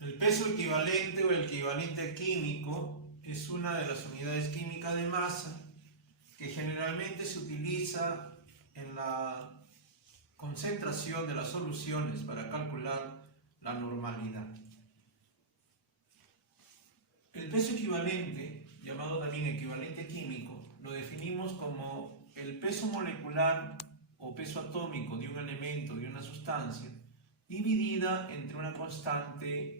El peso equivalente o el equivalente químico es una de las unidades químicas de masa que generalmente se utiliza en la concentración de las soluciones para calcular la normalidad. El peso equivalente, llamado también equivalente químico, lo definimos como el peso molecular o peso atómico de un elemento, de una sustancia, dividida entre una constante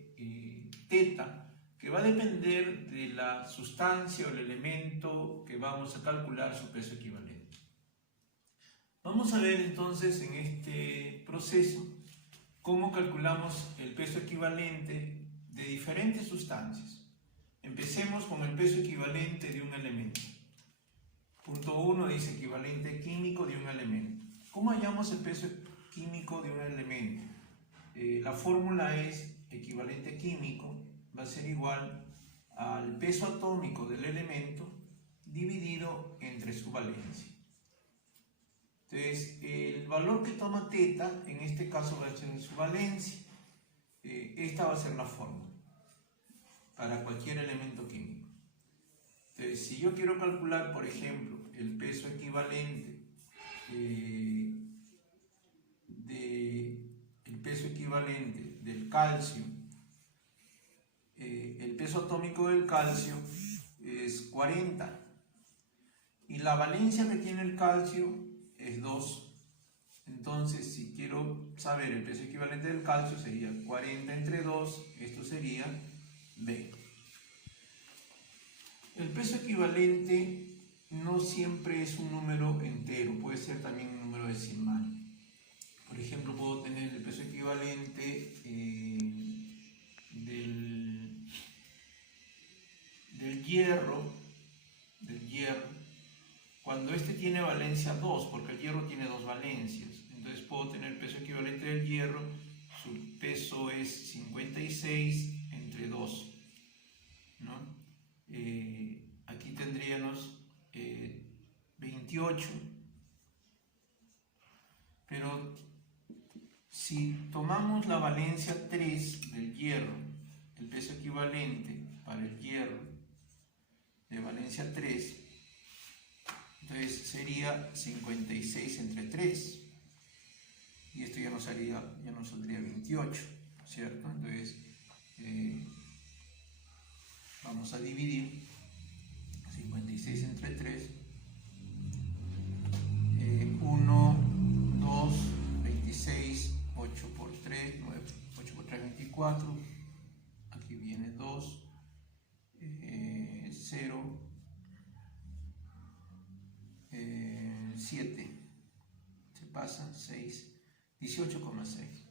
teta, que va a depender de la sustancia o el elemento que vamos a calcular su peso equivalente. Vamos a ver entonces en este proceso cómo calculamos el peso equivalente de diferentes sustancias. Empecemos con el peso equivalente de un elemento. Punto 1 dice equivalente químico de un elemento. ¿Cómo hallamos el peso químico de un elemento? La fórmula es equivalente químico va a ser igual al peso atómico del elemento dividido entre su valencia. Entonces, el valor que toma teta, en este caso va a ser su valencia. Esta va a ser la fórmula para cualquier elemento químico. Entonces, si yo quiero calcular, por ejemplo, el peso equivalente del calcio, el peso atómico del calcio es 40 y la valencia que tiene el calcio es 2. Entonces, si quiero saber el peso equivalente del calcio, sería 40 entre 2, esto sería 20. El peso equivalente no siempre es un número entero, puede ser también un número decimal. Por ejemplo, puedo tener el peso equivalente del hierro, cuando este tiene valencia 2, porque el hierro tiene 2 valencias. Entonces puedo tener el peso equivalente del hierro, su peso es 56 entre 2, ¿no? Aquí tendríamos 28, pero si tomamos la valencia 3 del hierro, el peso equivalente para el hierro de valencia 3, entonces sería 56 entre 3, y esto ya nos saldría 28, ¿cierto? Entonces vamos a dividir 56 entre 3, 1, 2, 26, 8 por 3, 9, 8 por 3, 24, aquí viene 2, 0, 7, se pasa, 6, 18,6,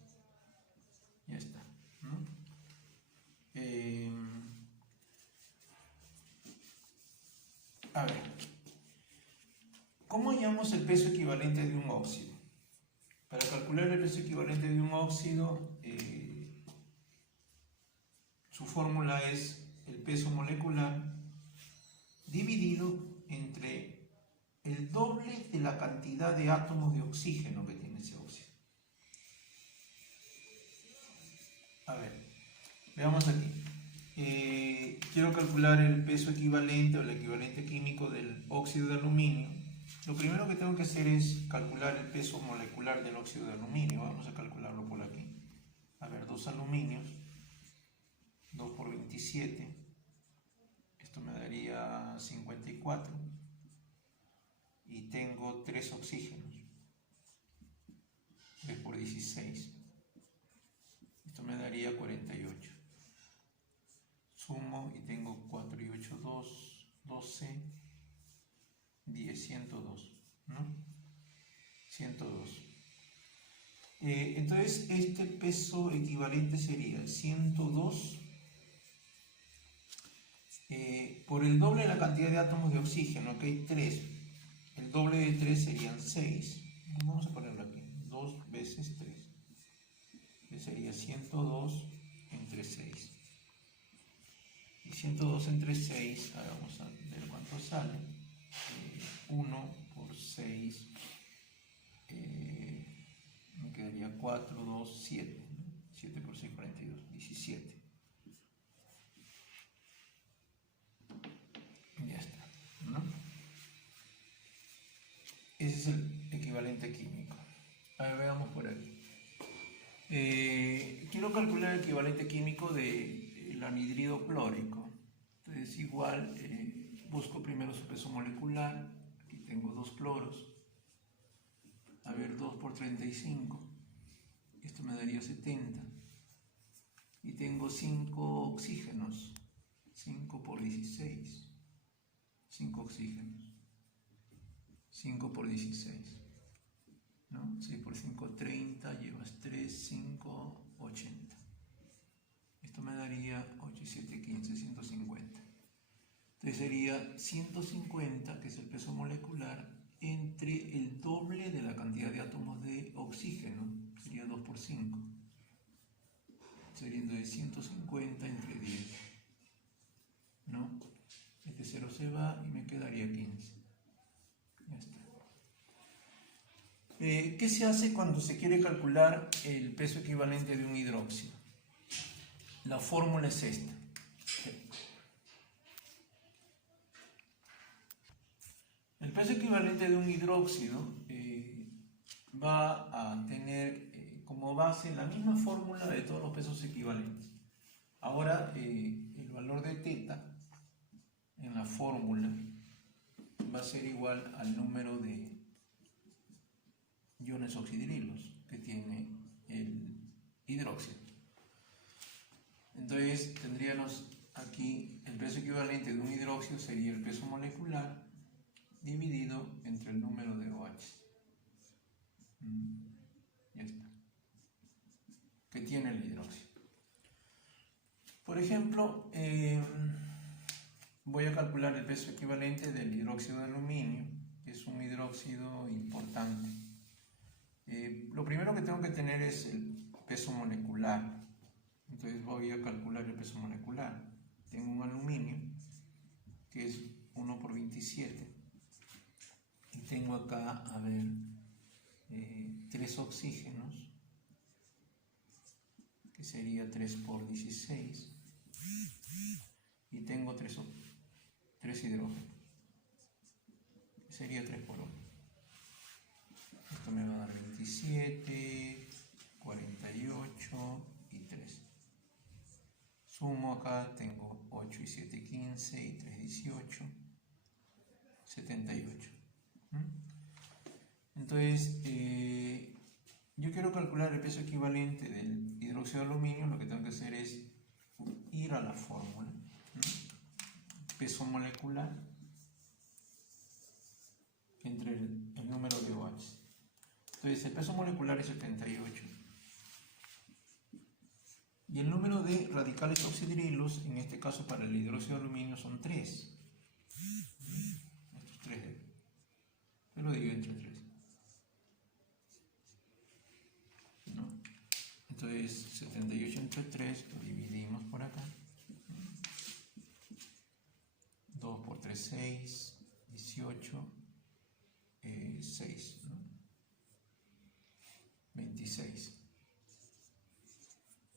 ya está, ¿no? A ver, ¿cómo hallamos el peso equivalente de un óxido? Para calcular el peso equivalente de un óxido, su fórmula es el peso molecular dividido entre el doble de la cantidad de átomos de oxígeno que tiene ese óxido. A ver, veamos aquí. Quiero calcular el peso equivalente o el equivalente químico del óxido de aluminio. Lo primero que tengo que hacer es calcular el peso molecular del óxido de aluminio. Vamos a calcularlo por aquí. A ver, 2 aluminios, 2 por 27, esto me daría 54, y tengo 3 oxígenos, 3 por 16, esto me daría 48. Sumo y tengo 4 y 8, 12, 10, 102, ¿no? 102. Entonces, este peso equivalente sería 102 por el doble de la cantidad de átomos de oxígeno, que hay 3. El doble de 3 serían 6. Vamos a ponerlo aquí. 2 veces 3. Que sería 102 entre 6. Y 102 entre 6, ahora vamos a ver cuánto sale. 1 por 6, me quedaría 4, 2, 7. 7 por 6, 42, 17. quiero calcular el equivalente químico del anhidrido clórico. Entonces igual busco primero su peso molecular. Aquí tengo 2 cloros. A ver, 2 por 35. Esto me daría 70. Y tengo 5 oxígenos. 5 por 16. 5 oxígenos. 5 por 16. ¿No? 6 por 5, 30. Llevas 3, 5, 80. Esto me daría 8 y 7, 15, 150. Entonces sería 150, que es el peso molecular, entre el doble de la cantidad de átomos de oxígeno. Sería 2 por 5. Sería entonces 150 entre 10. ¿No? Este 0 se va y me quedaría 15. Ya está. ¿Qué se hace cuando se quiere calcular el peso equivalente de un hidróxido? La fórmula es esta. El peso equivalente de un hidróxido va a tener como base la misma fórmula de todos los pesos equivalentes. Ahora, el valor de θ en la fórmula va a ser igual al número de iones oxidrilos que tiene el hidróxido. Entonces tendríamos aquí el peso equivalente de un hidróxido sería el peso molecular dividido entre el número de OH. Ya está. Que tiene el hidróxido. Por ejemplo, voy a calcular el peso equivalente del hidróxido de aluminio, que es un hidróxido importante. Lo primero que tengo que tener es el peso molecular. Entonces voy a calcular el peso molecular. Tengo un aluminio que es 1 por 27. Y tengo acá, a ver, 3 oxígenos, que sería 3 por 16. Y tengo 3 hidrógenos, que sería 3 por 1. Esto me va a dar 27, 48 y 3. Sumo acá, tengo 8 y 7, 15 y 3, 18, 78. Entonces, yo quiero calcular el peso equivalente del hidróxido de aluminio. Lo que tengo que hacer es ir a la fórmula. Peso molecular entre el número de OH. Entonces, el peso molecular es 78. Y el número de radicales oxidrilos, en este caso para el hidróxido de aluminio, son 3. Estos 3. Yo lo divido entre 3. ¿No? Entonces, 78 entre 3 lo dividimos por acá. 2 por 3, 6. 18. 6. ¿No? 26.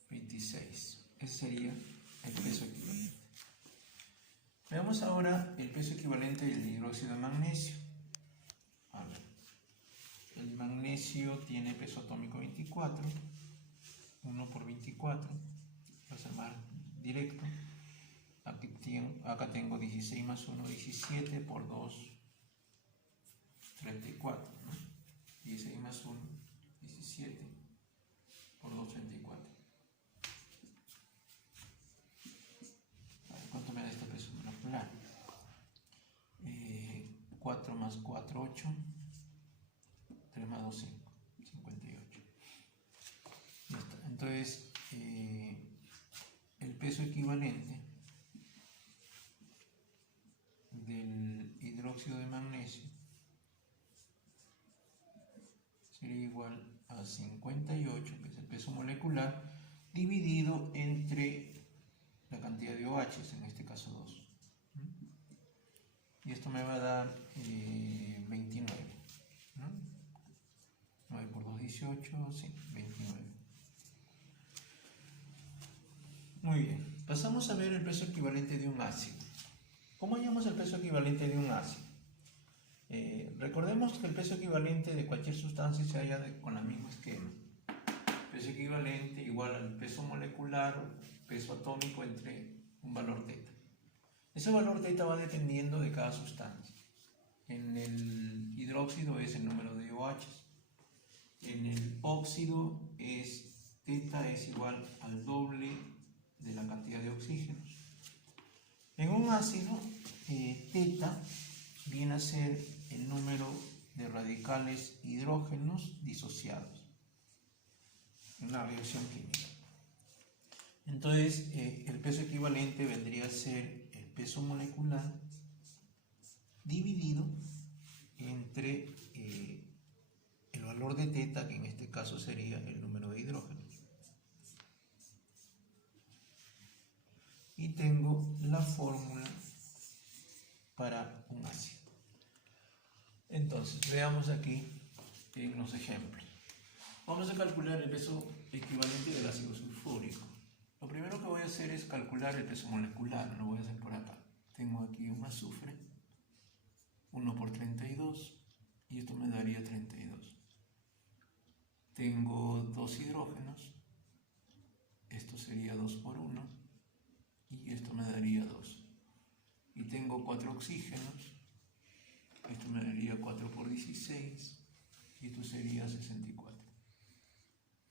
26. Ese sería el peso equivalente. Veamos ahora el peso equivalente del hidróxido de magnesio. A ver. El magnesio tiene peso atómico 24. 1 por 24. Voy a ser más directo. Acá tengo 16 más 1, 17 por 2, 34. ¿No? 16 más 1, 17 por 2, 34. ¿Cuánto me da este peso molecular? 4 más 4, 8. 3 más 2, 5. 58. Ya está. Entonces, el peso equivalente del hidróxido de magnesio sería igual a 58, que es el peso molecular, dividido entre la cantidad de OH, en este caso 2. Y esto me va a dar 29. ¿No? 9 por 2, 18, sí, 29. Muy bien, pasamos a ver el peso equivalente de un ácido. ¿Cómo hallamos el peso equivalente de un ácido? Recordemos que el peso equivalente de cualquier sustancia se halla con el mismo esquema. El peso equivalente igual al peso molecular, peso atómico entre un valor teta. Ese valor teta va dependiendo de cada sustancia. En el hidróxido es el número de OH. En el óxido teta es igual al doble de la cantidad de oxígenos. En un ácido, teta viene a ser el número de radicales hidrógenos disociados en la reacción química. Entonces, el peso equivalente vendría a ser el peso molecular dividido entre el valor de teta, que en este caso sería el número de hidrógenos. Y tengo la fórmula para un ácido. Entonces, veamos aquí en los ejemplos. Vamos a calcular el peso equivalente del ácido sulfúrico. Lo primero que voy a hacer es calcular el peso molecular. Lo voy a hacer por acá. Tengo aquí un azufre, 1 por 32, y esto me daría 32. Tengo 2 hidrógenos, esto sería 2 por 1, y esto me daría 2. Y tengo 4 oxígenos, esto me daría 4 por 16, y esto sería 64.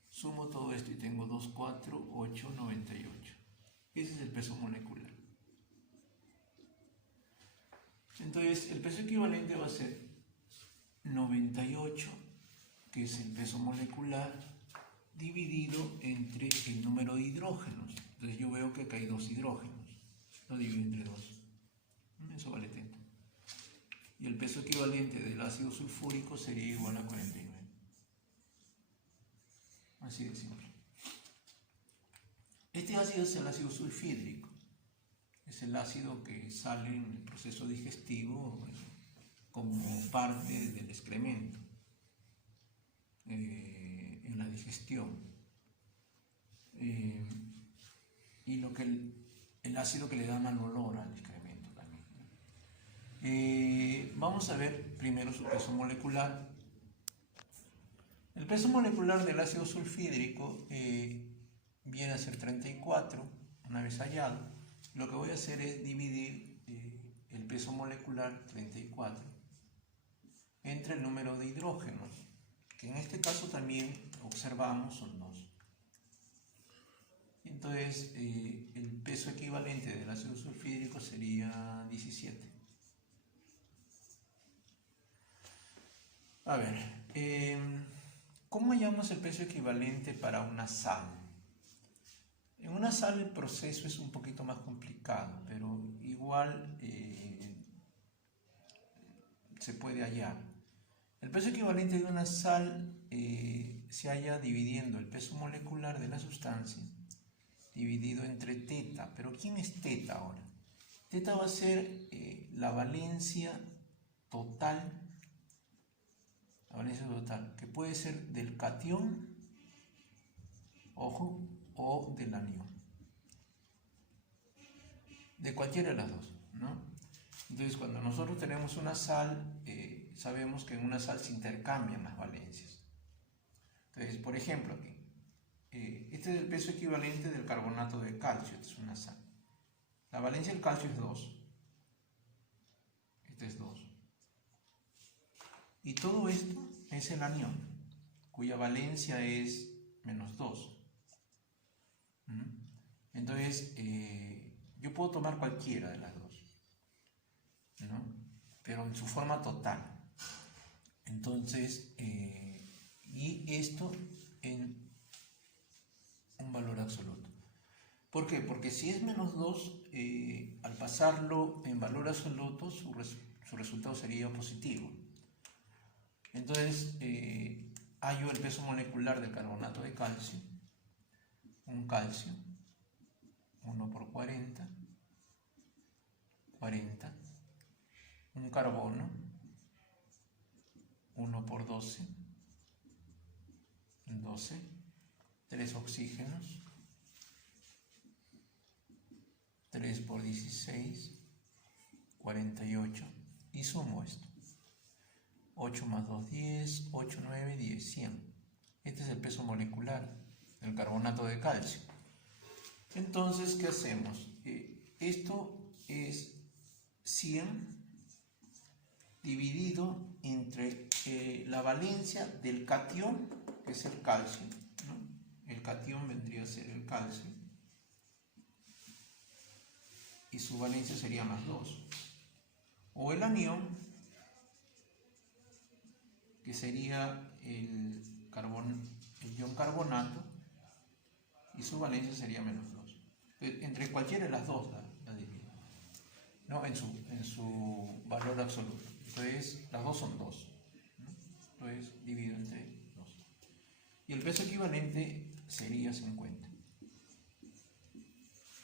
Sumo todo esto y tengo 2, 4, 8, 98. Ese es el peso molecular. Entonces, el peso equivalente va a ser 98, que es el peso molecular, dividido entre el número de hidrógenos. Entonces yo veo que acá hay 2 hidrógenos. Lo divido entre 2. Eso vale 30. Y el peso equivalente del ácido sulfúrico sería igual a 49. Así de simple. Este ácido es el ácido sulfídrico. Es el ácido que sale en el proceso digestivo como parte del excremento, en la digestión. Y el ácido que le da mal olor al excremento también. Vamos a ver primero su peso molecular. El peso molecular del ácido sulfídrico viene a ser 34, una vez hallado. Lo que voy a hacer es dividir el peso molecular 34 entre el número de hidrógenos, que en este caso también observamos son 2. Entonces, el peso equivalente del ácido sulfídrico sería 17. A ver, ¿cómo hallamos el peso equivalente para una sal? En una sal el proceso es un poquito más complicado, pero igual se puede hallar. El peso equivalente de una sal se halla dividiendo el peso molecular de la sustancia dividido entre teta. ¿Pero quién es teta ahora? Teta va a ser la valencia total, que puede ser del catión, ojo, o del anión, de cualquiera de las dos, ¿no? Entonces, cuando nosotros tenemos una sal, sabemos que en una sal se intercambian las valencias. Entonces, por ejemplo, aquí, este es el peso equivalente del carbonato de calcio. Esta es una sal. La valencia del calcio es 2. Este es 2. Y todo esto es el anión, cuya valencia es menos 2. Entonces, yo puedo tomar cualquiera de las dos, ¿no? Pero en su forma total. Entonces, y esto en un valor absoluto. ¿Por qué? Porque si es menos 2, al pasarlo en valor absoluto, su resultado sería positivo. Entonces, hallo el peso molecular del carbonato de calcio, un calcio, 1 por 40, 40, un carbono, 1 por 12, 12, 3 oxígenos, 3 por 16, 48, y sumo esto. 8 más 2, 10, 8, 9, 10, 100. Este es el peso molecular el carbonato de calcio. Entonces, ¿qué hacemos? Esto es 100 dividido entre la valencia del catión, que es el calcio, ¿no? El catión vendría a ser el calcio, y su valencia sería +2. O el anión, que sería el ion carbonato, y su valencia sería -2. Entre cualquiera de las dos la divido, ¿no? En su valor absoluto. Entonces, las dos son 2, ¿no? Entonces, divido entre 2. Y el peso equivalente sería 50.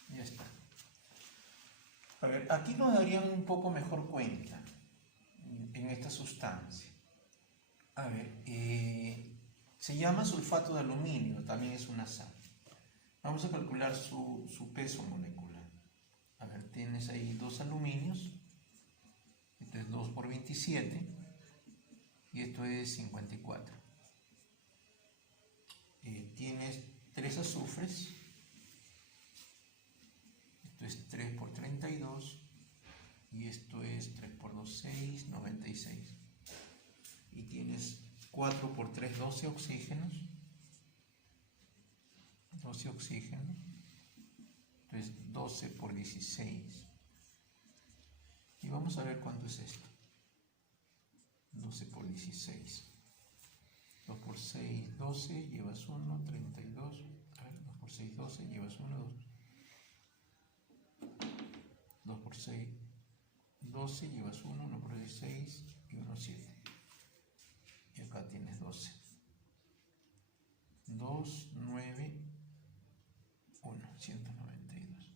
Ya está. A ver, aquí nos darían un poco mejor cuenta en esta sustancia. A ver, se llama sulfato de aluminio, también es una sal. Vamos a calcular su peso molecular. A ver, tienes ahí 2 aluminios. Esto es 2 por 27 y esto es 54. Tienes 3 azufres. Esto es 3 por 32 y esto es 3 por 2, 6, 96. Y tienes 4 por 3, 12 oxígenos. 12 oxígenos. Entonces 12 por 16. Y vamos a ver cuánto es esto. 12 por 16. 2 por 6, 12, llevas 1, 32. A ver, 2 por 6, 12, llevas 1, 2. 2 por 6, 12, llevas 1, 1 por 16 y 1, 7. Y acá tienes 12. 2, 9, 1, 192.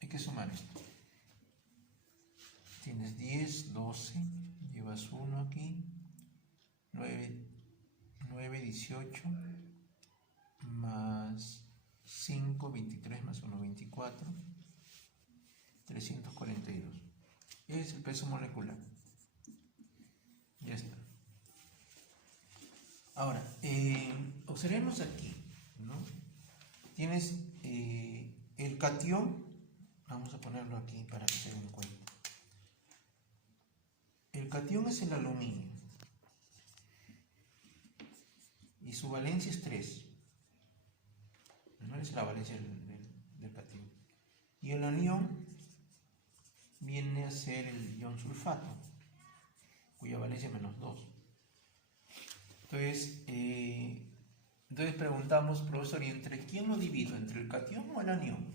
Hay que sumar esto. Tienes 10, 12, llevas 1 aquí, 9, 18, más 5, 23, más 1, 24, 342. Es el peso molecular. Ya está. Ahora, observemos aquí, ¿no? Tienes el catión, vamos a ponerlo aquí para que se den cuenta. El catión es el aluminio y su valencia es 3. No es la valencia del catión. Y el anión viene a ser el ion sulfato, cuya valencia es -2. Entonces preguntamos, profesor, ¿y entre quién lo divido? ¿Entre el catión o el anión?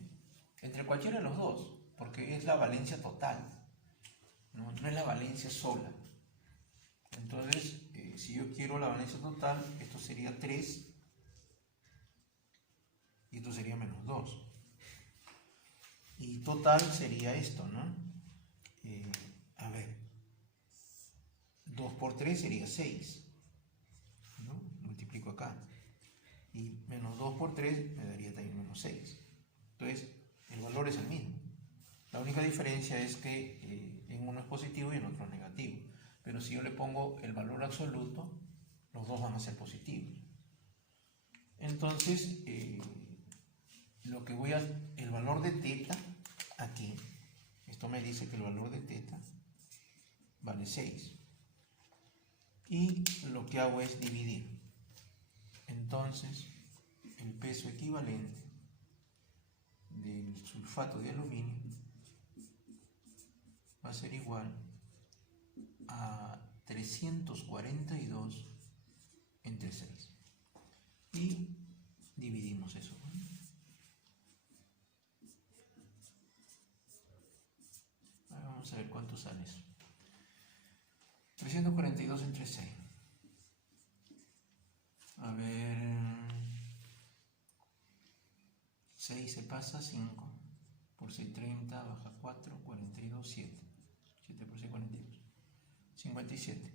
Entre cualquiera de los dos, porque es la valencia total, no es la valencia sola. Entonces, si yo quiero la valencia total, esto sería 3 y esto sería -2. Y total sería esto, ¿no? A ver, 2 por 3 sería 6, ¿no? Multiplico acá. Y -2 por 3 me daría también -6. Entonces, el valor es el mismo. La única diferencia es que en uno es positivo y en otro es negativo. Pero si yo le pongo el valor absoluto, los dos van a ser positivos. Entonces, el valor de teta aquí, esto me dice que el valor de teta vale 6. Y lo que hago es dividir. Entonces, el peso equivalente del sulfato de aluminio va a ser igual a 342 entre 6. Y dividimos eso. Ahora vamos a ver cuánto sale eso. 342 entre 6. A ver, 6 se pasa, 5 por 6, 30, baja 4, 42, 7. 7 por 6, 42. 57.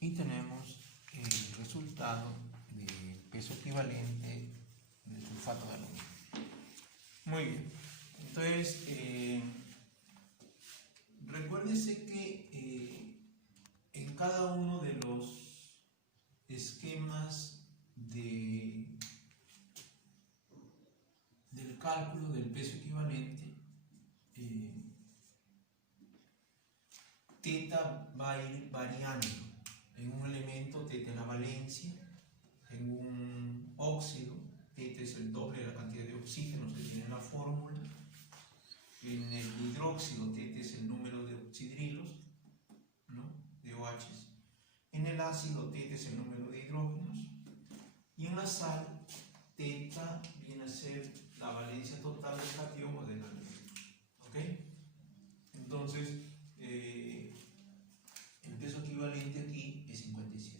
Y tenemos el resultado del peso equivalente del sulfato de aluminio. Muy bien. Entonces, recuérdese que en en cada uno de los esquemas del cálculo del peso equivalente, teta va a ir variando. En un elemento, teta es la valencia. En un óxido, teta es el doble de la cantidad de oxígenos que tiene la fórmula. En el hidróxido, teta es el número de oxidrilos, ¿no?, de OHs. En el ácido, teta es el número de hidrógenos. Y en la sal, teta viene a ser la valencia total del catión o del anión. ¿Ok? Entonces, el peso equivalente aquí es 55.